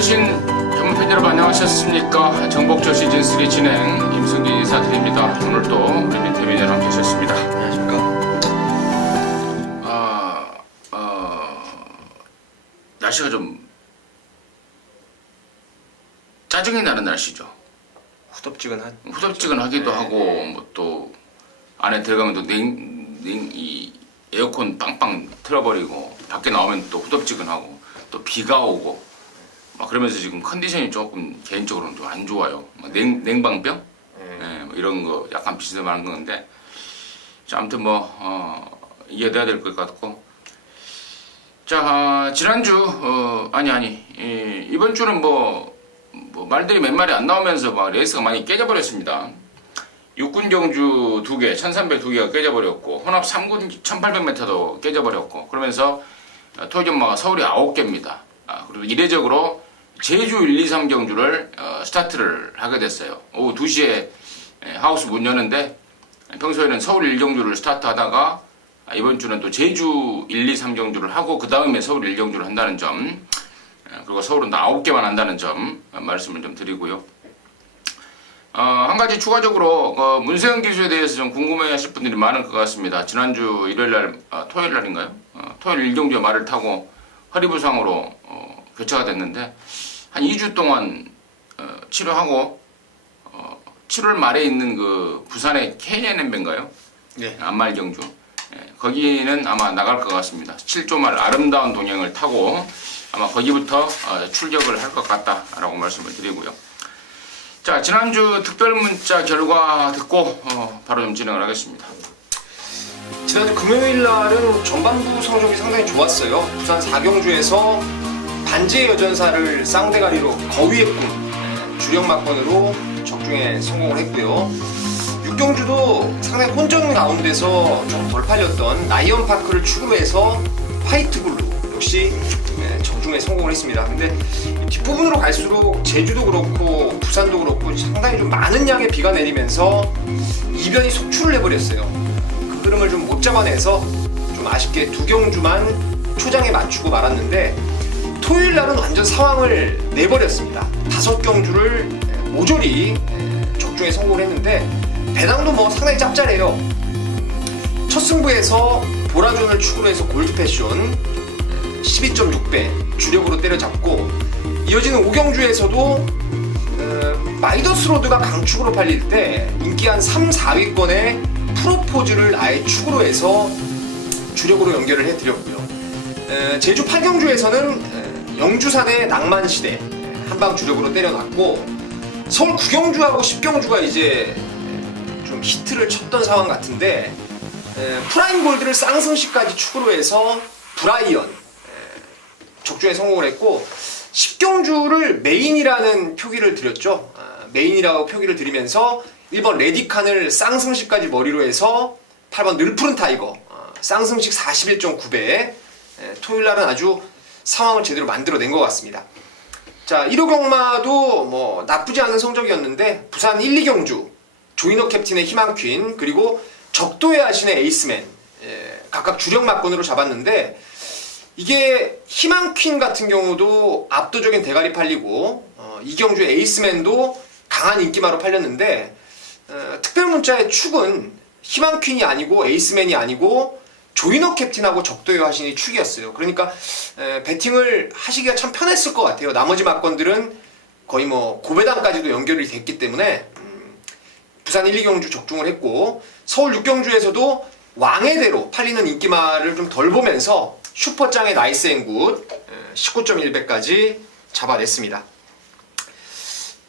계신 전문팬 여러분 안녕하셨습니까? 정복조 시즌3 진행 임승진 인사드립니다. 오늘도 우리 민태민이랑 함께 하셨습니다. 안녕하십니까? 날씨가 좀 짜증이 나는 날씨죠. 후덥지근하기도 네. 하고 뭐 또 안에 들어가면 또 이 에어컨 빵빵 틀어버리고 밖에 나오면 또 후덥지근하고 또 비가 오고 막 그러면서 지금 컨디션이 조금 개인적으로는 좀 안 좋아요. 막 냉방병? 네, 뭐 이런 거 약간 비슷한 건데 자, 아무튼 이해돼야 될 것 같고 자 지난주 이번 주는 뭐 말들이 몇 마리 안 나오면서 막 레이스가 많이 깨져버렸습니다. 육군 경주 2개, 1300 2개가 깨져버렸고 혼합 3군 1800m도 깨져버렸고 그러면서 토요 전마가 서울이 9개입니다. 그리고 이례적으로 제주 1, 2, 3 경주를 스타트를 하게 됐어요. 오후 2시에 하우스 문 여는데 평소에는 서울 1경주를 스타트하다가 이번 주는 또 제주 1, 2, 3 경주를 하고 그 다음에 서울 1경주를 한다는 점 그리고 서울은 9개만 한다는 점 말씀을 좀 드리고요. 한 가지 추가적으로 문세영 기수에 대해서 좀 궁금해하실 분들이 많은 것 같습니다. 지난주 일요일날, 토요일날인가요? 토요일 1경주에 말을 타고 허리 부상으로 교체가 됐는데 한 2주 동안 치료하고 7월 말에 있는 그 부산의 KNM인가요? 네. 안말 경주. 거기는 아마 나갈 것 같습니다. 7조 말 아름다운 동행을 타고 아마 거기부터 출격을 할 것 같다라고 말씀을 드리고요. 자, 지난주 특별 문자 결과 듣고 바로 좀 진행을 하겠습니다. 지난주 금요일 날은 전반부 성적이 상당히 좋았어요. 부산 4경주에서 반지의 여전사를 쌍대가리로 거위의 꿈 주력 막건으로 적중에 성공을 했고요. 6경주도 상당히 혼전 가운데서 좀 덜 팔렸던 라이언파크를 축으로 해서 화이트블루 역시 적중에 성공을 했습니다. 근데 뒷부분으로 갈수록 제주도 그렇고 부산도 그렇고 상당히 좀 많은 양의 비가 내리면서 이변이 속출을 해버렸어요. 그 흐름을 좀 못 잡아내서 좀 아쉽게 2경주만 초장에 맞추고 말았는데 토요일 날은 완전 상황을 내버렸습니다. 5경주를 모조리 적중에 성공을 했는데 배당도 뭐 상당히 짭짤해요. 첫 승부에서 보라존을 축으로 해서 골드패션 12.6배 주력으로 때려잡고 이어지는 5경주에서도 마이더스로드가 강축으로 팔릴 때 인기 한 3, 4위권의 프로포즈를 아예 축으로 해서 주력으로 연결을 해드렸고요. 제주 8경주에서는 영주산의 낭만시대 한방 주력으로 때려놨고 서울 9경주하고 10경주가 이제 좀 히트를 쳤던 상황 같은데 프라임 골드를 쌍승시까지 축으로 해서 브라이언 적중에 성공을 했고 10경주를 메인이라는 표기를 드렸죠. 메인이라고 표기를 드리면서 1번 레디칸을 쌍승식까지 머리로 해서 8번 늘푸른 타이거 쌍승식 41.9배 토요일날은 아주 상황을 제대로 만들어낸 것 같습니다. 자 1호 경마도 뭐 나쁘지 않은 성적이었는데 부산 1, 2경주 조이너 캡틴의 희망퀸 그리고 적도의 아신의 에이스맨 각각 주력 막건으로 잡았는데 이게 희망퀸 같은 경우도 압도적인 대가리 팔리고 이경주의 에이스맨도 강한 인기마로 팔렸는데 특별문자의 축은 희망퀸이 아니고 에이스맨이 아니고 조이너 캡틴하고 적도의 화신이 축이었어요. 그러니까 배팅을 하시기가 참 편했을 것 같아요. 나머지 막건들은 거의 뭐 고배당까지도 연결이 됐기 때문에 부산 1, 2경주 적중을 했고 서울 6경주에서도 왕의대로 팔리는 인기마를 좀 덜 보면서 슈퍼짱의 나이스 앤 굿 19.1배까지 잡아냈습니다.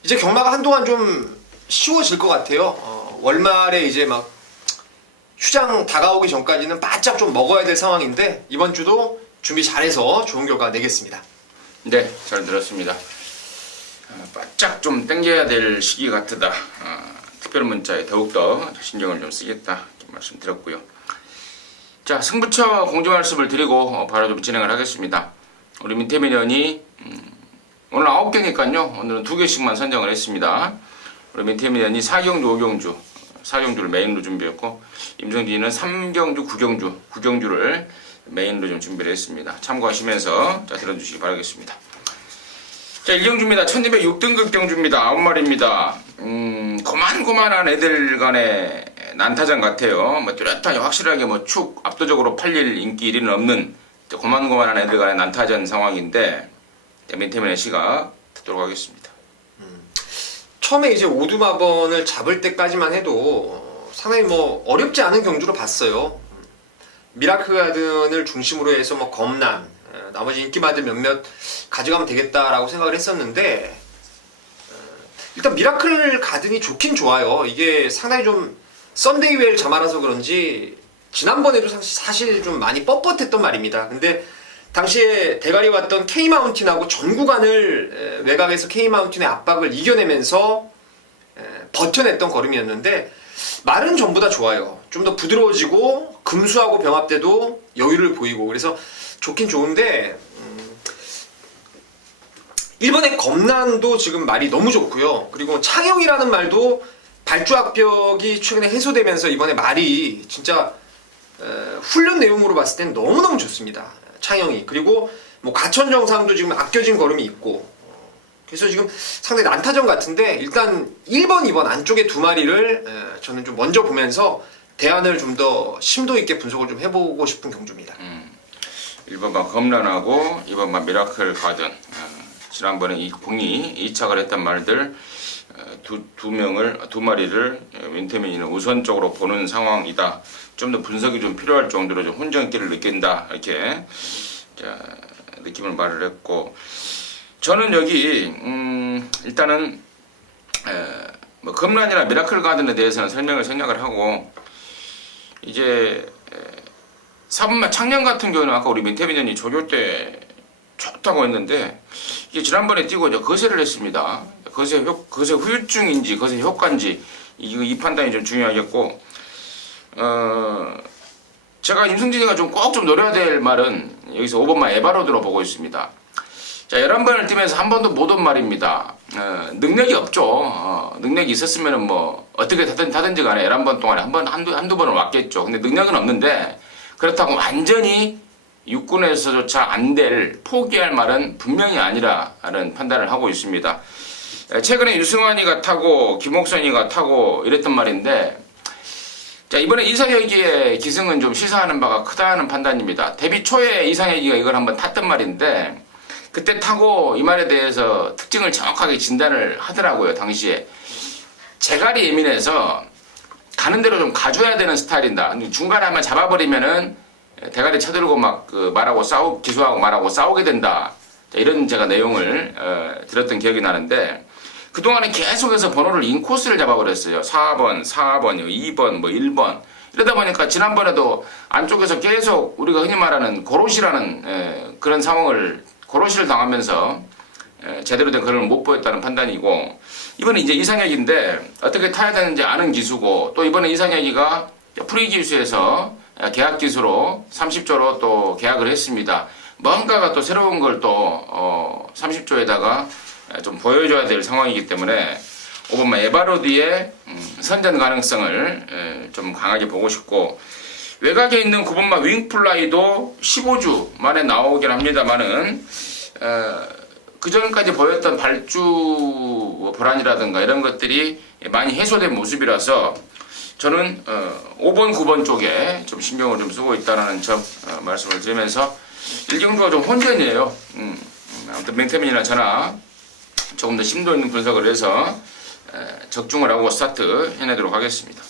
이제 경마가 한동안 좀 쉬워질 것 같아요. 월말에 이제 막 휴장 다가오기 전까지는 바짝 좀 먹어야 될 상황인데 이번 주도 준비 잘해서 좋은 결과 내겠습니다. 네, 잘 들었습니다. 바짝 좀 땡겨야 될 시기 같으다. 특별 문자에 더욱더 신경을 좀 쓰겠다 이렇게 말씀드렸고요. 자, 승부처 공지 말씀을 드리고 바로 좀 진행을 하겠습니다. 우리 민태민 의원이 오늘 9개니까요. 오늘은 2개씩만 선정을 했습니다. 우리 민태민 의원이 4경주, 5경주, 4경주를 메인으로 준비했고 임성진은 3경주, 9경주를 메인으로 좀 준비를 했습니다. 참고하시면서 자 들어주시기 바라겠습니다. 자, 일경주입니다. 1206등급 경주입니다. 9마리입니다. 고만고만한 애들 간의 난타전 같아요. 뭐 뚜렷하게 확실하게 뭐 축 압도적으로 팔릴 인기 1위는 없는 고만고만한 애들 간의 난타전 상황인데 민태민의 시각 듣도록 하겠습니다. 처음에 이제 오두마번을 잡을 때까지만 해도 상당히 뭐 어렵지 않은 경주로 봤어요. 미라클 가든을 중심으로 해서 뭐 검난, 나머지 인기마들 몇몇 가져가면 되겠다라고 생각을 했었는데 일단 미라클 가든이 좋긴 좋아요. 이게 상당히 좀 썬데이 웨일 자마라서 그런지 지난번에도 사실 좀 많이 뻣뻣했던 말입니다. 근데 당시에 대가리 왔던 K마운틴하고 전 구간을 외곽에서 K마운틴의 압박을 이겨내면서 버텨냈던 걸음이었는데 말은 전부 다 좋아요. 좀 더 부드러워지고 금수하고 병합 때도 여유를 보이고 그래서 좋긴 좋은데 1번의 검난도 지금 말이 너무 좋고요. 그리고 창영이라는 말도 발주 압력이 최근에 해소되면서 이번에 말이 진짜 훈련 내용으로 봤을 땐 너무너무 좋습니다. 창영이. 그리고 뭐 가천 정상도 지금 아껴진 걸음이 있고 그래서 지금 상당히 난타전 같은데 일단 1번, 2번 안쪽에 두 마리를 저는 좀 먼저 보면서 대안을 좀 더 심도 있게 분석을 좀 해보고 싶은 경주입니다. 1번만 검란하고 2번만 미라클 가든 지난번에 이 공이 이착을 했단 말들 두 마리를 윈태민이는 우선적으로 보는 상황이다. 좀 더 분석이 좀 필요할 정도로 좀 혼전기를 느낀다. 이렇게 느낌을 말을 했고 저는 여기 일단은 뭐 검란이나 미라클 가든에 대해서는 생략을 하고 이제 4번만 창녕 같은 경우는 아까 우리 민태민전이 조교 때 좋다고 했는데 이게 지난번에 뛰고 이제 거세를 했습니다. 거세 후유증인지 거세 효과인지 이 판단이 좀 중요하겠고 제가 임승진이가 좀 꼭 좀 노려야 될 말은 여기서 5번만 에바로드로 보고 있습니다. 자, 11번을 뛰면서 한 번도 못 온 말입니다. 능력이 없죠. 능력이 있었으면 뭐 어떻게 하든지 간에 11번 동안에 한두 번은 왔겠죠. 근데 능력은 없는데 그렇다고 완전히 육군에서조차 안 될 포기할 말은 분명히 아니라는 판단을 하고 있습니다. 최근에 유승환이가 타고 김옥선이가 타고 이랬던 말인데 자, 이번에 이상혁이의 기승은 좀 시사하는 바가 크다는 판단입니다. 데뷔 초에 이상혁이가 이걸 한번 탔던 말인데 그때 타고 이 말에 대해서 특징을 정확하게 진단을 하더라고요. 당시에 제갈이 예민해서 가는 대로 좀 가줘야 되는 스타일이다. 중간에 한번 잡아버리면은 대가리 쳐들고 막 기수하고 말하고 싸우게 된다. 이런 제가 내용을 들었던 기억이 나는데 그동안에 계속해서 번호를 인코스를 잡아버렸어요. 4번, 2번, 뭐 1번. 이러다 보니까 지난번에도 안쪽에서 계속 우리가 흔히 말하는 고로시라는 그런 상황을 고로시를 당하면서 제대로 된 걸음을 못 보였다는 판단이고 이번에 이제 이상혁인데 어떻게 타야 되는지 아는 기수고 또 이번에 이상혁이가 프리 기수에서 계약 기수로 30조로 또 계약을 했습니다. 뭔가가 또 새로운 걸 또 30조에다가 좀 보여줘야 될 상황이기 때문에 5번만 에바로드의 선전 가능성을 좀 강하게 보고 싶고 외곽에 있는 9번만 윙플라이도 15주 만에 나오긴 합니다만은 그전까지 보였던 발주 불안이라든가 이런 것들이 많이 해소된 모습이라서 저는 5번, 9번 쪽에 좀 신경을 좀 쓰고 있다는 점 말씀을 드리면서 일경주가 좀 혼전이에요. 아무튼 맹태민이나 저나 조금 더 심도 있는 분석을 해서 적중을 하고 스타트 해내도록 하겠습니다.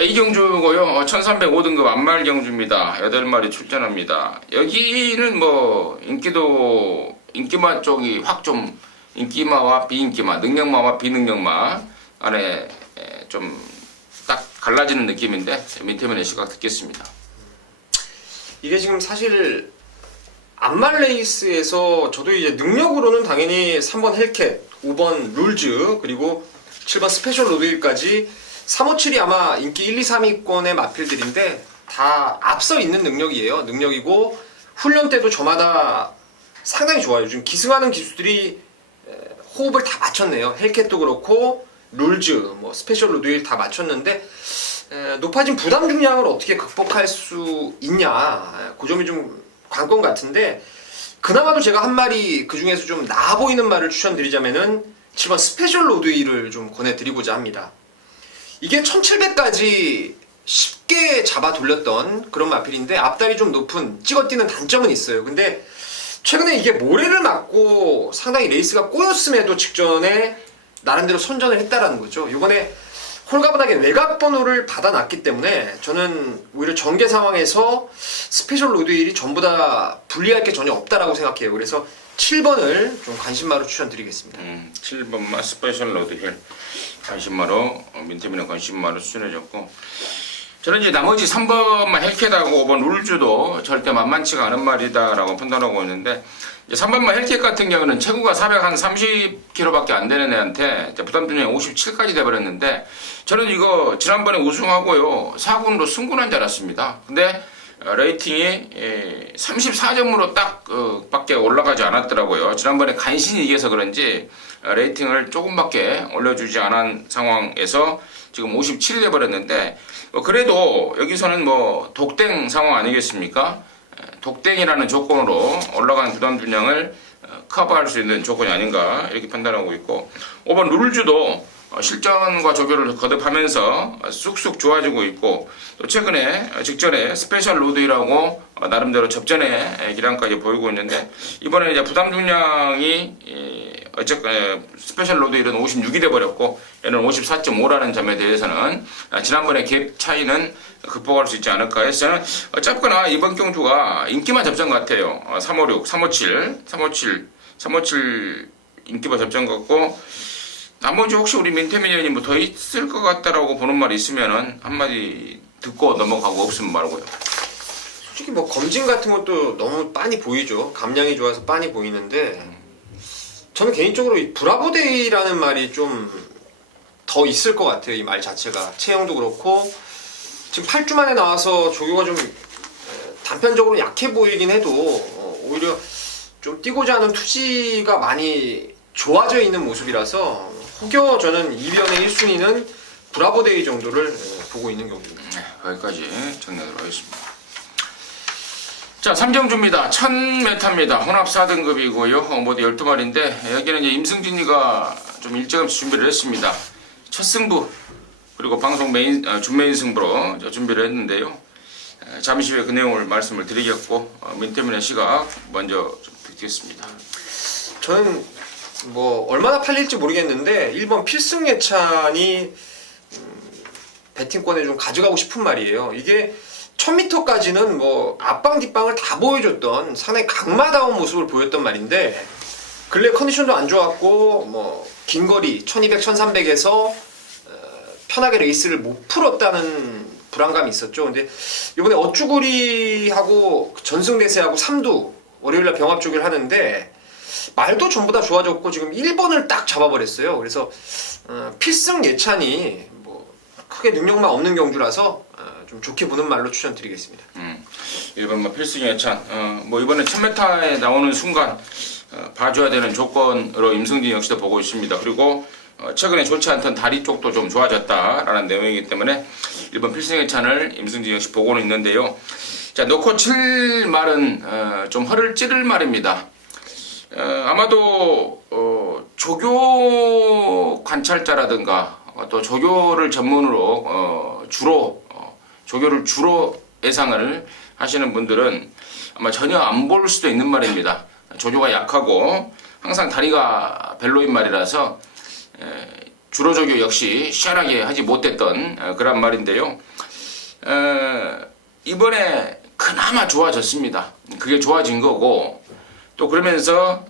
이 경주고요. 1305등급 안말 경주입니다. 8마리 출전합니다. 여기는 뭐 인기마 쪽이 확 좀 인기마와 비인기마, 능력마와 비능력마 안에 좀 딱 갈라지는 느낌인데 민태민의 시각 듣겠습니다. 이게 지금 사실 안말 레이스에서 저도 이제 능력으로는 당연히 3번 헬켓, 5번 룰즈, 그리고 7번 스페셜 로드힐까지 357이 아마 인기 1, 2, 3위권의 마필들인데 다 앞서 있는 능력이고 훈련 때도 저마다 상당히 좋아요. 지금 기승하는 기수들이 호흡을 다 맞췄네요. 헬켓도 그렇고 룰즈, 뭐 스페셜 로드힐 다 맞췄는데 높아진 부담 중량을 어떻게 극복할 수 있냐 그 점이 좀 관건 같은데 그나마도 제가 한 마리 그 중에서 좀 나아 보이는 말을 추천드리자면은 7번 스페셜 로드힐을 좀 권해드리고자 합니다. 이게 1700까지 쉽게 잡아 돌렸던 그런 마필인데 앞다리 좀 높은 찍어뛰는 단점은 있어요. 근데 최근에 이게 모래를 맞고 상당히 레이스가 꼬였음에도 직전에 나름대로 선전을 했다라는 거죠. 이번에 홀가분하게 외곽 번호를 받아놨기 때문에 저는 오히려 전개 상황에서 스페셜 로드힐이 전부 다 불리할 게 전혀 없다라고 생각해요. 그래서 7번을 좀 관심마로 추천드리겠습니다. 7번마 스페셜 로드힐 관심마로 민태민의 관심마로 추천해줬고, 저는 이제 나머지 3번만 헬캣하고 5번 룰주도 절대 만만치가 않은 말이다라고 판단하고 있는데, 이제 3번만 헬캣 같은 경우는 체구가 430kg밖에 안 되는 애한테 부담 중량이 57까지 돼버렸는데, 저는 이거 지난번에 우승하고요 4군으로 승군한 줄 알았습니다. 근데 레이팅이 34점으로 딱 밖에 올라가지 않았더라고요. 지난번에 간신히 이겨서 그런지 레이팅을 조금밖에 올려주지 않은 상황에서 지금 57이 돼버렸는데, 그래도 여기서는 뭐 독땡 상황 아니겠습니까? 독땡이라는 조건으로 올라간 부담 분량을 커버할 수 있는 조건이 아닌가 이렇게 판단하고 있고, 5번 룰주도 실전과 조교를 거듭하면서 쑥쑥 좋아지고 있고, 또 최근에 직전에 스페셜 로드힐하고 나름대로 접전의 기량까지 보이고 있는데, 이번에 이제 부담 중량이 어쨌건 스페셜 로드힐은 56이 돼버렸고 얘는 54.5라는 점에 대해서는 지난번에 갭 차이는 극복할 수 있지 않을까 해서 저는 어쨌거나 이번 경주가 인기만 접전 같아요. 356, 357 인기만 접전 같고, 나머지 혹시 우리 민태민 의원님 뭐 더 있을 것 같다라고 보는 말이 있으면은 한마디 듣고 넘어가고, 없으면 말고요. 솔직히 뭐 검진 같은 것도 너무 빤히 보이죠. 감량이 좋아서 빤히 보이는데, 저는 개인적으로 이 브라보데이라는 말이 좀 더 있을 것 같아요. 이 말 자체가 체형도 그렇고 지금 8주 만에 나와서 조교가 좀 단편적으로 약해 보이긴 해도 오히려 좀 뛰고자 하는 투지가 많이 좋아져 있는 모습이라서 혹여 저는 이변의 1순위는 브라보데이 정도를 보고 있는 경기입니다. 거기까지 정리하도록 하겠습니다. 자, 3경주입니다. 1000m입니다. 혼합 4등급이고요. 모두 12마리인데 여기는 이제 임승진이가 좀 일찌감치 준비를 했습니다. 첫 승부 그리고 방송 준메인 승부로 준비를 했는데요. 잠시 후에 그 내용을 말씀을 드리겠고, 민태민의 시각 먼저 좀 듣겠습니다. 저는 뭐 얼마나 팔릴지 모르겠는데 1번 필승 예찬이 배팅권에 좀 가져가고 싶은 말이에요. 이게 1000m까지는 뭐 앞방 뒷방을 다 보여줬던 상당히 강마다운 모습을 보였던 말인데, 근래 컨디션도 안 좋았고 뭐 긴 거리 1200, 1300에서 편하게 레이스를 못 풀었다는 불안감이 있었죠. 근데 이번에 어쭈구리하고 전승대세하고 3두 월요일날 병합 조기를 하는데 말도 전부 다 좋아졌고 지금 1번을 딱 잡아버렸어요. 그래서 필승 예찬이 뭐 크게 능력만 없는 경주라서 좀 좋게 보는 말로 추천드리겠습니다. 1번 필승 예찬. 뭐 이번에 1000m에 나오는 순간 봐줘야 되는 조건으로 임승진 역시도 보고 있습니다. 그리고 최근에 좋지 않던 다리 쪽도 좀 좋아졌다라는 내용이기 때문에 1번 필승 예찬을 임승진 역시 보고는 있는데요. 자, 놓고 칠 말은 좀 허를 찌를 말입니다. 아마도 조교 관찰자라든가 또 조교를 전문으로 조교를 주로 예상을 하시는 분들은 아마 전혀 안 볼 수도 있는 말입니다. 조교가 약하고 항상 다리가 별로인 말이라서 주로 조교 역시 시원하게 하지 못했던 그런 말인데요. 이번에 그나마 좋아졌습니다. 그게 좋아진 거고, 또 그러면서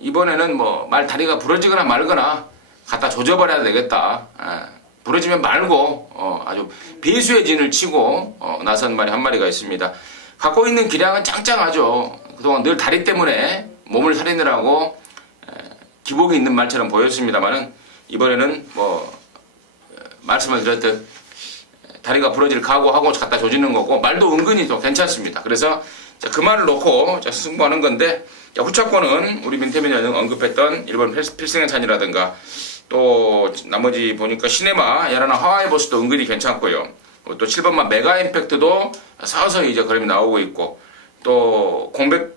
이번에는 뭐 말 다리가 부러지거나 말거나 갖다 조져버려야 되겠다. 부러지면 말고 아주 배수의 진을 치고 나선 말이 한 마리가 있습니다. 갖고 있는 기량은 짱짱하죠. 그동안 늘 다리 때문에 몸을 살리느라고 기복이 있는 말처럼 보였습니다만은 이번에는 뭐 말씀을 드렸듯 다리가 부러질 각오하고 갖다 조지는 거고, 말도 은근히 또 괜찮습니다. 그래서 그 말을 놓고 승부하는 건데, 후차권은 우리 민태민 의원 언급했던 1번 필승의 찬이라든가 또 나머지 보니까 시네마 야라나 하와이 버스도 은근히 괜찮고요. 또 7번만 메가 임팩트도 서서히 이제 그림이 나오고 있고, 또 공백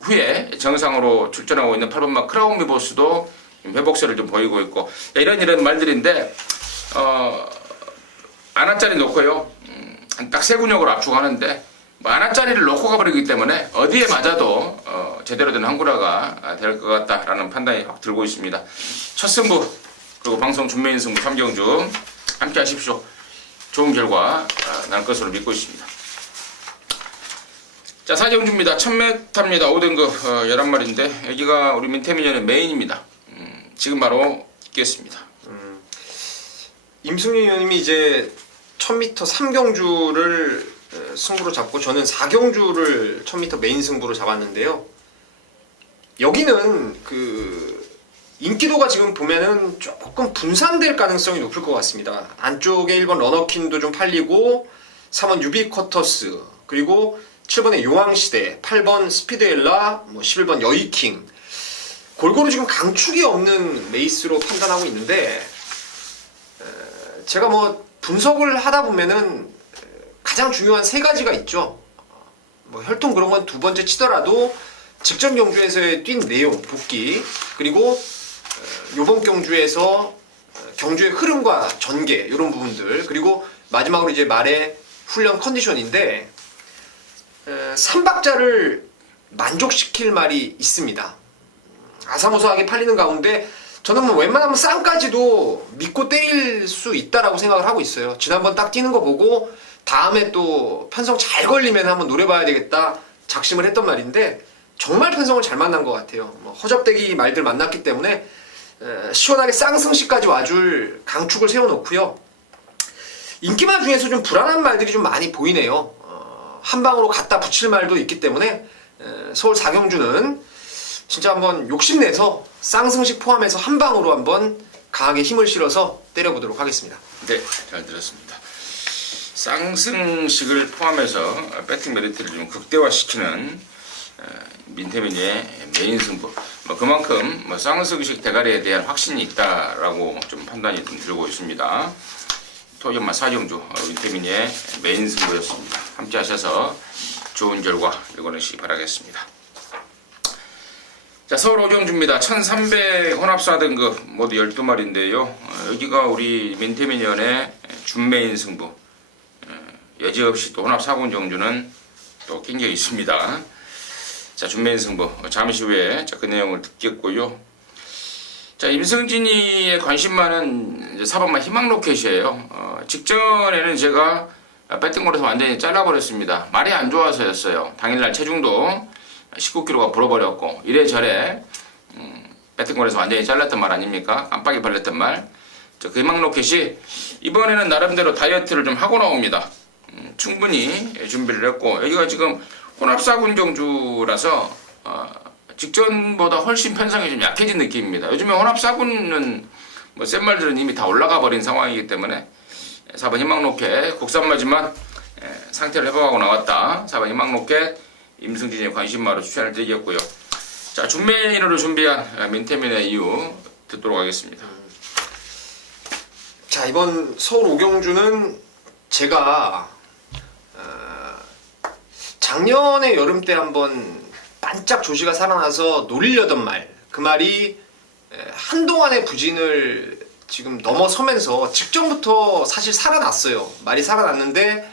후에 정상으로 출전하고 있는 8번마 크라운 미보스도 회복세를 좀 보이고 있고 이런 말들인데 안아짜리 놓고요 딱 세 근육으로 압축하는데 뭐 안아짜리를 놓고 가버리기 때문에 어디에 맞아도 제대로 된 한구라가 될 것 같다라는 판단이 확 들고 있습니다. 첫 승부 그리고 방송 준매인 승부 3경주 함께 하십시오. 좋은 결과 날 것으로 믿고 있습니다. 자, 4경주입니다. 1000m입니다. 5등급 11마리인데 여기가 우리 민태민연의 메인입니다. 지금 바로 있겠습니다. 임승윤 의원님이 이제 1000m 3경주를 승부로 잡고 저는 4경주를 1000m 메인 승부로 잡았는데요. 여기는 그 인기도가 지금 보면은 조금 분산될 가능성이 높을 것 같습니다. 안쪽에 1번 러너킨도 좀 팔리고 3번 유비쿼터스 그리고 7번에 용왕시대 8번 스피드엘라 11번 여이킹 골고루 지금 강축이 없는 레이스로 판단하고 있는데 제가 뭐 분석을 하다 보면은 가장 중요한 세 가지가 있죠. 뭐 혈통 그런 건 두 번째 치더라도 직전 경주에서의 뛴 내용, 복귀 그리고 요번 경주에서 경주의 흐름과 전개 이런 부분들 그리고 마지막으로 이제 말의 훈련 컨디션인데 3박자를 만족시킬 말이 있습니다. 아사모사하게 팔리는 가운데 저는 뭐 웬만하면 쌍까지도 믿고 때릴 수 있다라고 생각을 하고 있어요. 지난번 딱 뛰는 거 보고 다음에 또 편성 잘 걸리면 한번 노려봐야 되겠다 작심을 했던 말인데 정말 편성을 잘 만난 것 같아요. 뭐 허접대기 말들 만났기 때문에 시원하게 쌍승시까지 와줄 강축을 세워놓고요. 인기말 중에서 좀 불안한 말들이 좀 많이 보이네요. 한 방으로 갖다 붙일 말도 있기 때문에 서울 4경주는 진짜 한번 욕심내서 쌍승식 포함해서 한 방으로 한번 강하게 힘을 실어서 때려보도록 하겠습니다. 네, 잘 들었습니다. 쌍승식을 포함해서 배팅 메리트를 좀 극대화시키는 민태민의 메인 승부. 그만큼 쌍승식 대가리에 대한 확신이 있다라고 좀 판단이 좀 들고 있습니다. 토요일만 4경주 민태민의 메인 승부였습니다. 함께 하셔서 좋은 결과 이뤄내시기 바라겠습니다. 자, 서울 5경주입니다. 1300 혼합 4등급 모두 12마리인데요. 여기가 우리 민태민연의 준메인 승부. 여지없이 또 혼합 4군 경주는 또 낀 게 있습니다. 자, 준메인 승부 잠시 후에 그 내용을 듣겠고요. 자, 임승진이의 관심 많은 4번만 희망로켓이에요. 직전에는 제가 배팅골에서 완전히 잘라버렸습니다. 말이 안 좋아서였어요. 당일날 체중도 19kg가 불어버렸고 이래저래 배팅골에서 완전히 잘랐던 말 아닙니까? 깜빡이 발렸던 말. 그 희망로켓이 이번에는 나름대로 다이어트를 좀 하고 나옵니다. 충분히 준비를 했고 여기가 지금 혼합사군 경주라서 직전보다 훨씬 편성이 좀 약해진 느낌입니다. 요즘에 혼합사군은 뭐 센 말들은 이미 다 올라가 버린 상황이기 때문에 4번 희망로켓 국산마지만 상태를 회복하고 나왔다. 4번 희망로켓 임승진의 관심마로 추천을 드리겠고요. 자, 준메인으로 준비한 민태민의 이유 듣도록 하겠습니다. 자, 이번 서울 5경주는 제가 작년에 여름 때 한번 반짝 조시가 살아나서 노리려던 말, 그 말이 한동안의 부진을 지금 넘어서면서 직전부터 사실 살아났어요. 말이 살아났는데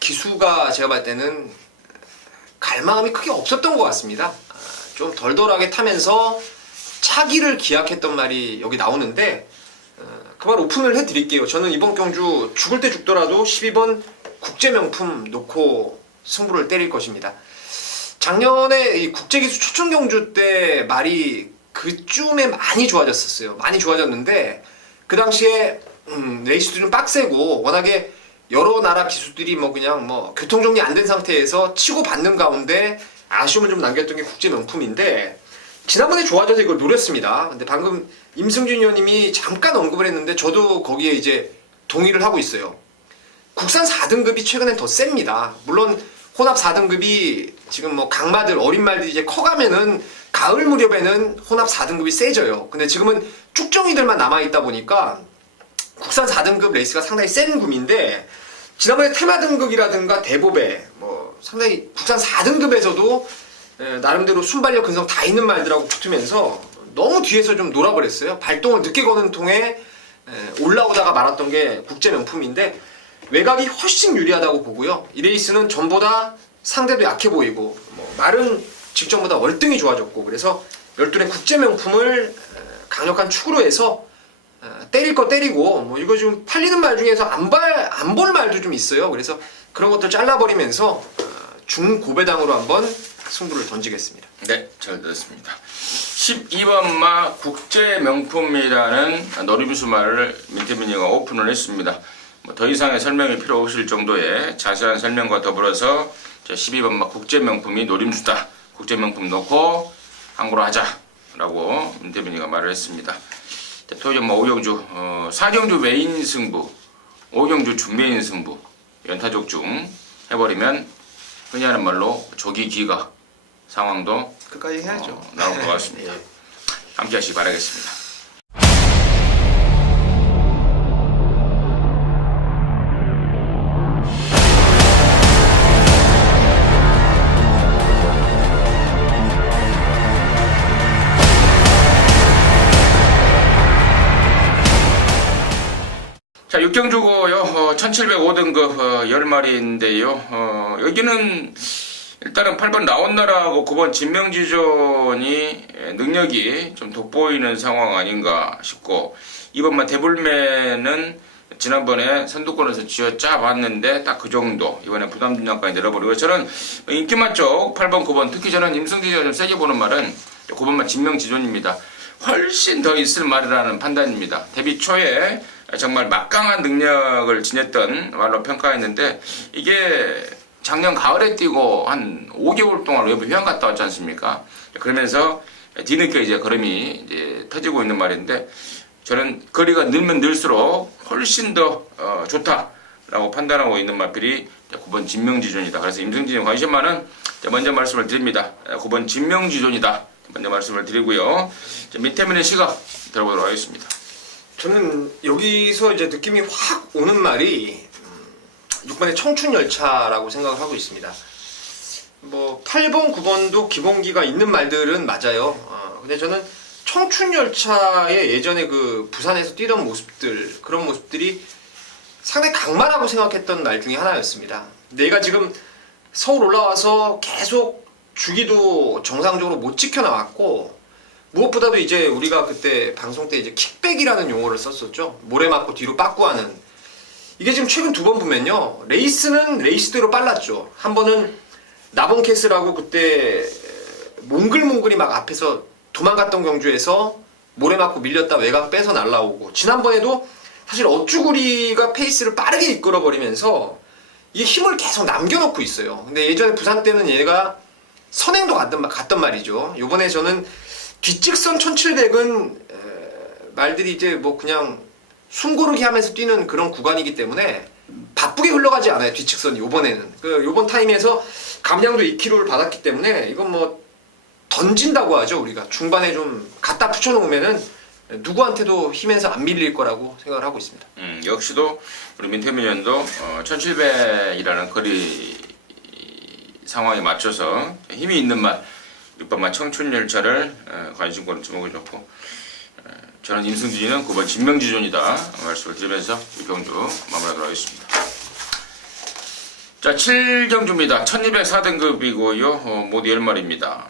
기수가 제가 봤을 때는 갈 마음이 크게 없었던 것 같습니다. 좀 덜덜하게 타면서 차기를 기약했던 말이 여기 나오는데 그 말 오픈을 해드릴게요. 저는 이번 경주 죽을 때 죽더라도 12번 국제명품 놓고 승부를 때릴 것입니다. 작년에 이 국제기수 초청경주 때 말이 그쯤에 많이 좋아졌었어요. 많이 좋아졌는데 그 당시에 레이스도 좀 빡세고 워낙에 여러 나라 기수들이 뭐 그냥 뭐 교통 정리 안 된 상태에서 치고 받는 가운데 아쉬움을 좀 남겼던 게 국제명품인데 지난번에 좋아져서 이걸 노렸습니다. 근데 방금 임승준 의원님이 잠깐 언급을 했는데 저도 거기에 이제 동의를 하고 있어요. 국산 4등급이 최근엔 더 셉니다. 물론 혼합 4등급이 지금 뭐 강마들 어린 말들이 이제 커가면은 가을 무렵에는 혼합 4등급이 세져요. 근데 지금은 쭉정이들만 남아있다 보니까 국산 4등급 레이스가 상당히 센 구미인데 지난번에 테마 등급이라든가 대보배 뭐 상당히 국산 4등급에서도 나름대로 순발력 근성 다 있는 말들하고 붙으면서 너무 뒤에서 좀 놀아버렸어요. 발동을 늦게 거는 통에 올라오다가 말았던 게 국제 명품인데 외곽이 훨씬 유리하다고 보고요. 이 레이스는 전보다 상대도 약해 보이고 말은 직전보다 월등히 좋아졌고 그래서 12의 국제 명품을 강력한 축으로 해서 때릴 거 때리고 이거 좀 팔리는 말 중에서 안 볼 말도 좀 있어요. 그래서 그런 것들 잘라버리면서 중고배당으로 한번 승부를 던지겠습니다. 네, 잘 들었습니다. 12번 마 국제 명품이라는 노림수 말을 민태민이가 오픈을 했습니다. 더 이상의 설명이 필요 없을 정도의 자세한 설명과 더불어서 12번 마 국제 명품이 노림수다. 국제 명품 놓고 항구로 하자라고 민태민이가 말을 했습니다. 토요일 5경주 4경주 메인 승부, 5경주 준메인 승부 연타족 중 해버리면 흔히 하는 말로 조기 기가 상황도 끝까지 해야죠. 나올 것 같습니다. 예. 함께 하시기 바라겠습니다. 자, 6경주고요. 1705등급 10마리인데요. 여기는 일단은 8번 라온나라하고 9번 진명지존이 능력이 좀 돋보이는 상황 아닌가 싶고 2번만 대불매는 지난번에 선두권에서 쥐어짜 봤는데 딱 그 정도. 이번에 부담 중량까지 내려버리고 저는 인기만 쪽 8번 9번 특히 저는 임승진이 좀 세게 보는 말은 9번만 진명지존입니다. 훨씬 더 있을 말이라는 판단입니다. 데뷔 초에 정말 막강한 능력을 지녔던 말로 평가했는데 이게 작년 가을에 뛰고 한 5개월 동안 외부 휴양 갔다 왔지 않습니까? 그러면서 뒤늦게 이제 걸음이 이제 터지고 있는 말인데 저는 거리가 늘면 늘수록 훨씬 더 좋다라고 판단하고 있는 말들이 9번 진명지존이다. 그래서 임승진이 관심 많은 먼저 말씀을 드립니다. 9번 진명지존이다. 먼저 말씀을 드리고요. 민태민의 시각 들어보도록 하겠습니다. 저는 여기서 이제 느낌이 확 오는 말이 6번의 청춘열차라고 생각을 하고 있습니다. 8번, 9번도 기본기가 있는 말들은 맞아요. 근데 저는 청춘열차의 예전에 그 부산에서 뛰던 모습들, 그런 모습들이 상당히 강마라고 생각했던 말 중에 하나였습니다. 내가 지금 서울 올라와서 계속 주기도 정상적으로 못 지켜나왔고 무엇보다도 이제 우리가 그때 방송 때 이제 킥백이라는 용어를 썼었죠. 모래 맞고 뒤로 빠꾸하는. 이게 지금 최근 2번 보면요. 레이스는 레이스대로 빨랐죠. 한 번은 나본캐스라고 그때 몽글몽글이 막 앞에서 도망갔던 경주에서 모래 맞고 밀렸다 외곽 빼서 날라오고 지난번에도 사실 어쭈구리가 페이스를 빠르게 이끌어버리면서 이게 힘을 계속 남겨놓고 있어요. 근데 예전에 부산 때는 얘가 선행도 갔던 말이죠. 요번에 저는 뒷직선 1700은 말들이 이제 그냥 숨고르기 하면서 뛰는 그런 구간이기 때문에 바쁘게 흘러가지 않아요. 뒷직선이 요번에는 요번 타임에서 감량도 2kg를 받았기 때문에 이건 던진다고 하죠. 우리가 중반에 좀 갖다 붙여놓으면은 누구한테도 힘에서 안 밀릴 거라고 생각을 하고 있습니다. 역시도 우리 민태민 연도 1700이라는 거리 상황에 맞춰서 힘이 있는 말 6번만 청춘열차를 관심권을 주목해줬고 저는 임승진이는 9번 진명지존이다 말씀을 드리면서 6경주 마무리하도록 하겠습니다. 자, 7경주입니다. 1204등급이고요. 모두 10마리입니다.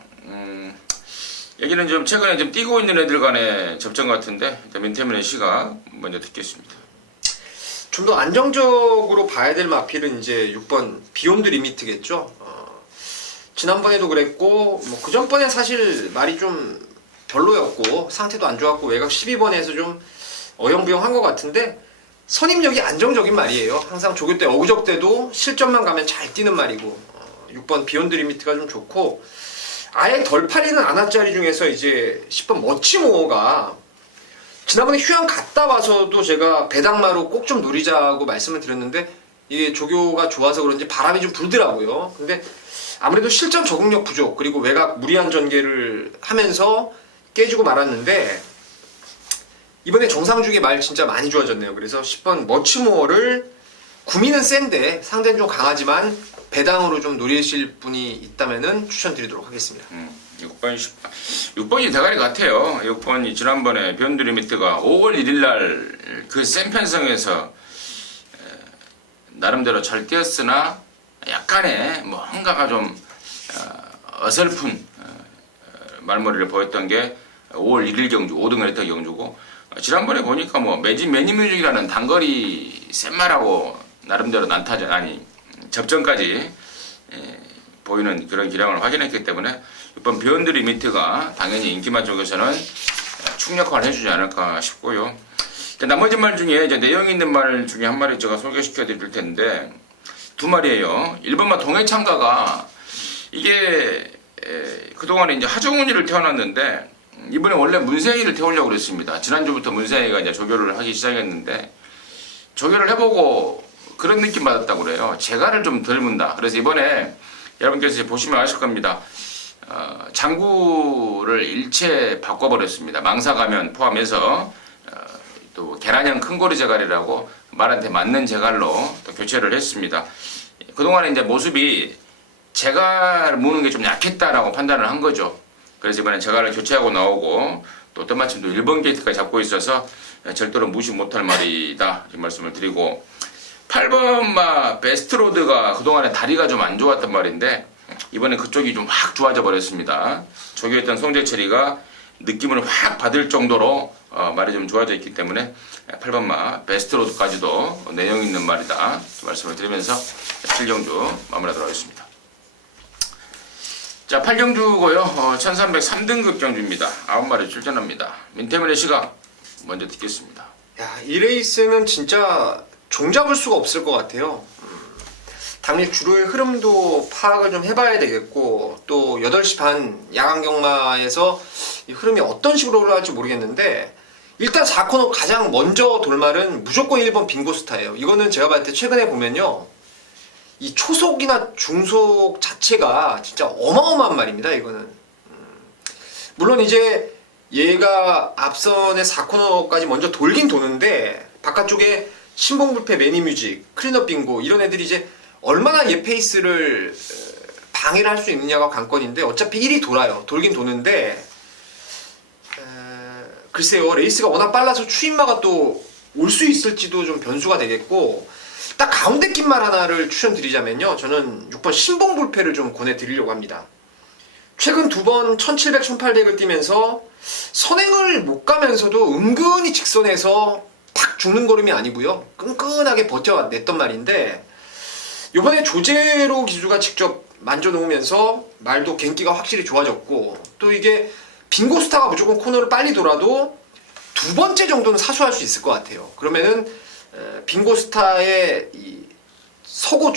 여기는 좀 최근에 좀 뛰고 있는 애들 간의 접전 같은데 민태민의 시각 먼저 듣겠습니다. 좀 더 안정적으로 봐야 될 마필은 이제 6번 비욘드 리미트겠죠. 지난번에도 그랬고 그 전번에 사실 말이 좀 별로였고 상태도 안 좋았고 외곽 12번에서 좀 어영부영한 것 같은데 선임력이 안정적인 말이에요. 항상 조교 때 어그적 때도 실점만 가면 잘 뛰는 말이고 6번 비욘드 리미트가 좀 좋고 아예 덜 팔리는 아나짜리 중에서 이제 10번 머치모어가 지난번에 휴양 갔다 와서도 제가 배당마로 꼭 좀 노리자고 말씀을 드렸는데 이게 조교가 좋아서 그런지 바람이 좀 불더라고요. 근데 아무래도 실전 적응력 부족 그리고 외곽 무리한 전개를 하면서 깨지고 말았는데 이번에 정상주기 말 진짜 많이 좋아졌네요. 그래서 10번 머치모어를 구미는 센데 상대는 좀 강하지만 배당으로 좀 노리실 분이 있다면은 추천드리도록 하겠습니다. 6번이 대가리 같아요. 6번이 지난번에 변두리미트가 5월 1일 날 그 센 편성에서 나름대로 잘 뛰었으나 약간의 뭔가가 좀 어설픈 말머리를 보였던 게 5월 1일 경주 5등을 했던 경주고, 지난번에 보니까 매니뮤직이라는 단거리 센말하고 나름대로 난타전 접전까지 보이는 그런 기량을 확인했기 때문에 이번 변두리미트가 당연히 인기만 쪽에서는 충격화를 해주지 않을까 싶고요. 나머지 말 중에 이제 내용 있는 말 중에 한 마리 제가 소개시켜 드릴 텐데, 두 마리예요. 1번마 동해창가가 이게 그동안에 이제 하정훈이를 태어났는데 이번에 원래 문세희를 태우려고 그랬습니다. 지난주부터 문세희가 이제 조교를 하기 시작했는데, 조교를 해보고 그런 느낌 받았다고 그래요. 재갈을 좀 덜 문다. 그래서 이번에 여러분께서 이제 보시면 아실 겁니다. 장구를 일체 바꿔버렸습니다. 망사가면 포함해서 또 계란형 큰고리 재갈이라고 말한테 맞는 재갈로 또 교체를 했습니다. 그동안에 이제 모습이 재갈 무는 게 좀 약했다라고 판단을 한 거죠. 그래서 이번에 재갈을 교체하고 나오고 또 때마침 또 1번 게이트까지 잡고 있어서 절대로 무시 못할 말이다 이 말씀을 드리고, 8번 베스트로드가 그동안에 다리가 좀 안 좋았단 말인데 이번에 그쪽이 좀 확 좋아져 버렸습니다. 조교했던 송재철이가 느낌을 확 받을 정도로 말이 좀 좋아져 있기 때문에 8번마 베스트로드까지도 내용 있는 말이다 말씀을 드리면서 7경주 마무리하도록 하겠습니다. 자, 8경주고요. 1303등급 경주입니다. 9마리 출전합니다. 민태민의 시각 먼저 듣겠습니다. 야, 이 레이스는 진짜 종잡을 수가 없을 것 같아요. 당일 주로의 흐름도 파악을 좀 해봐야 되겠고, 또 8시 반 야간 경마에서 이 흐름이 어떤 식으로 올라갈지 모르겠는데, 일단 4코너 가장 먼저 돌말은 무조건 1번 빙고스타예요. 이거는 제가 봤을 때 최근에 보면요, 이 초속이나 중속 자체가 진짜 어마어마한 말입니다. 이거는 물론 이제 얘가 앞선의 4코너까지 먼저 돌긴 도는데, 바깥쪽에 신봉불패, 매니뮤직, 클린업 빙고 이런 애들이 이제 얼마나 얘 페이스를 방해를 할 수 있느냐가 관건인데, 어차피 1이 돌아요. 돌긴 도는데 글쎄요, 레이스가 워낙 빨라서 추임마가 또 올 수 있을지도 좀 변수가 되겠고, 딱 가운데 낀말 하나를 추천드리자면요, 저는 6번 신봉불패를 좀 권해드리려고 합니다. 최근 2번 1700, 1800을 뛰면서 선행을 못 가면서도 은근히 직선에서 팍 죽는 걸음이 아니고요, 끈끈하게 버텨냈단 말인데, 이번에 조재로 기수가 직접 만져놓으면서 말도 갱기가 확실히 좋아졌고, 또 이게 빙고스타가 무조건 코너를 빨리 돌아도 두 번째 정도는 사수할 수 있을 것 같아요. 그러면은 빙고스타의 이 서고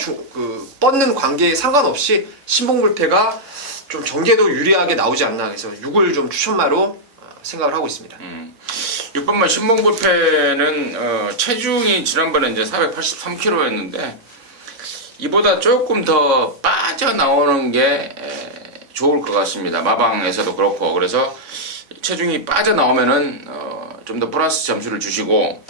뻗는 관계에 상관없이 신봉불패가 좀 전개도 유리하게 나오지 않나, 그래서 6을 좀 추천마로 생각을 하고 있습니다. 6번만 신봉불패는 체중이 지난번에 이제 483kg였는데 이보다 조금 더 빠져나오는 게 좋을 것 같습니다. 마방에서도 그렇고, 그래서 체중이 빠져나오면은 좀 더 플러스 점수를 주시고,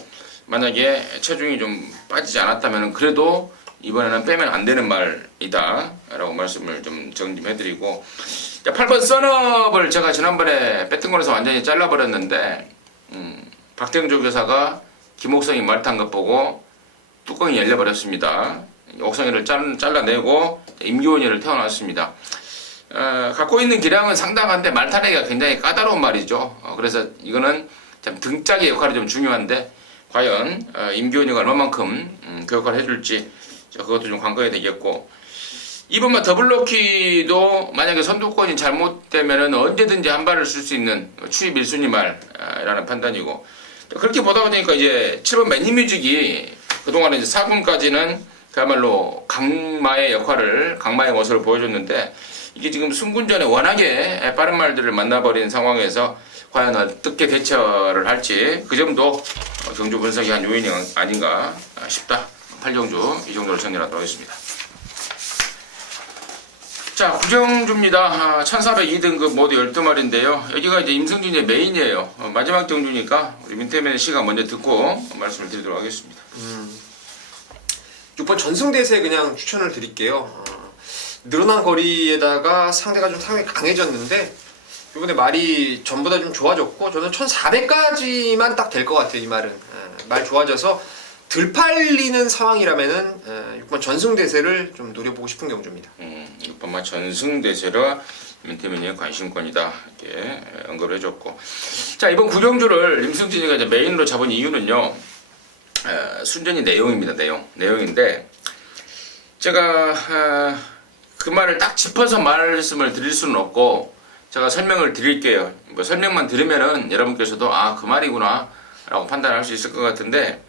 만약에 체중이 좀 빠지지 않았다면 그래도 이번에는 빼면 안 되는 말이다 라고 말씀을 좀 정리해드리고, 8번 썬업을 제가 지난번에 배팅권에서 완전히 잘라버렸는데 박정조 교사가 김옥성이 말 탄 것 보고 뚜껑이 열려버렸습니다. 옥성이를 잘라내고 임기원이를 태어났습니다. 갖고 있는 기량은 상당한데 말타내기가 굉장히 까다로운 말이죠. 그래서 이거는 참 등짝의 역할이 좀 중요한데, 과연 임기원이가 얼마만큼 그 역할을 해줄지 그것도 좀 관건이 되겠고, 2번만 더블로키도 만약에 선두권이 잘못되면 언제든지 한 발을 쓸 수 있는 추입 1순위 말이라는 판단이고, 그렇게 보다 보니까 이제 7번 매니뮤직이 그동안에 이제 4군까지는 그야말로 강마의 역할을, 강마의 모습을 보여줬는데, 이게 지금 승군전에 워낙에 빠른 말들을 만나버린 상황에서 과연 어떻게 대처를 할지, 그 점도 경주 분석이 한 요인이 아닌가 싶다. 8경주 이 정도로 정리하도록 하겠습니다. 자, 9경주입니다. 1402등급 모두 12마리인데요. 여기가 이제 임승준의 메인이에요. 마지막 경주니까 우리 민태맨의 시간 먼저 듣고 말씀을 드리도록 하겠습니다. 6번 전승대세 그냥 추천을 드릴게요. 늘어난 거리에다가 상대가 좀 상당히 강해졌는데 이번에 말이 전보다 좀 좋아졌고 저는 1400까지만 딱 될 것 같아요. 이 말은 말 좋아져서 들 팔리는 상황이라면은 6번 전승대세를 좀 노려보고 싶은 경주입니다. 6번마 전승대세라 민태민의 관심권이다 이렇게 언급을 해줬고, 자 이번 구경주를 임승진이가 이제 메인으로 잡은 이유는요, 순전히 내용입니다. 내용인데 제가 그 말을 딱 짚어서 말씀을 드릴 수는 없고 제가 설명을 드릴게요. 뭐 설명만 들으면은 여러분께서도 아 그 말이구나 라고 판단할 수 있을 것 같은데,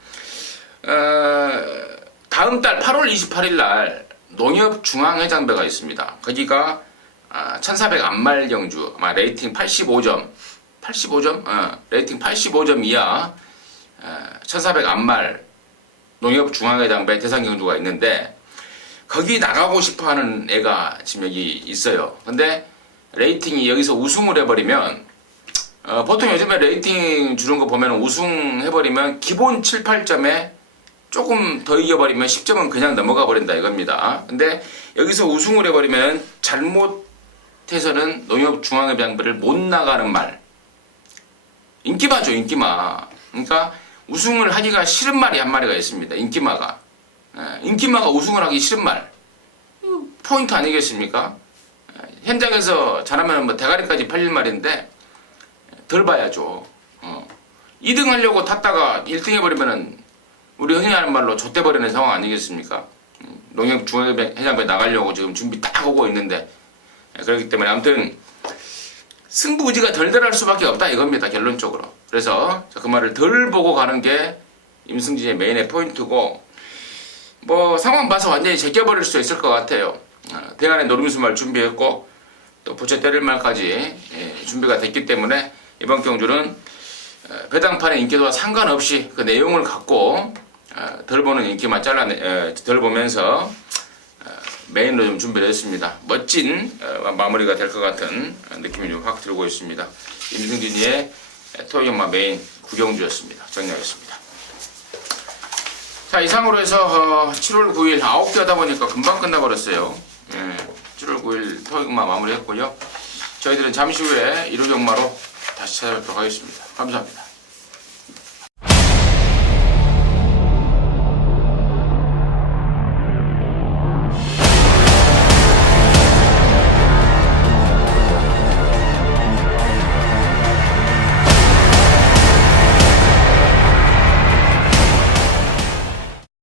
다음 달 8월 28일 날 농협중앙회장배가 있습니다. 거기가 1400 안말 경주, 아마 레이팅 85점, 레이팅 85점 이하 1400 안말 농협중앙회장배 대상 경주가 있는데 거기 나가고 싶어하는 애가 지금 여기 있어요. 근데 레이팅이 여기서 우승을 해버리면 보통 요즘에 레이팅 주는 거 보면 우승해버리면 기본 7, 8점에 조금 더 이겨버리면 10점은 그냥 넘어가 버린다 이겁니다. 근데 여기서 우승을 해버리면 잘못해서는 농협중앙회장배를 못 나가는 말. 인기마죠, 인기마. 그러니까 우승을 하기가 싫은 말이 한 마리가 있습니다. 인기마가. 인기마가 우승을 하기 싫은 말. 포인트 아니겠습니까? 현장에서 잘하면 뭐 대가리까지 팔릴 말인데 덜 봐야죠. 2등 하려고 탔다가 1등 해버리면은 우리 흔히 하는 말로 좆대버리는 상황 아니겠습니까? 농협중앙회장배 나가려고 지금 준비 딱 하고 있는데, 그렇기 때문에 아무튼 승부의지가 덜덜할 수밖에 없다 이겁니다, 결론적으로. 그래서 그 말을 덜 보고 가는 게 임승진의 메인의 포인트고, 뭐 상황 봐서 완전히 제껴버릴 수 있을 것 같아요. 대안에 노름수말 준비했고 또 부채 때릴 말까지 준비가 됐기 때문에 이번 경주는 배당판의 인기도와 상관없이 그 내용을 갖고 덜 보는 인기만 덜 보면서 메인으로 좀 준비를 했습니다. 멋진 마무리가 될 것 같은 느낌이 좀 확 들고 있습니다. 임승진이의 토요일마 메인 구경주였습니다. 정리하겠습니다. 자, 이상으로 해서 7월 9일 9개 하다 보니까 금방 끝나버렸어요. 7월 9일 토요일마 마무리했고요. 저희들은 잠시 후에 1호 경마로 다시 찾아뵙도록 하겠습니다. 감사합니다.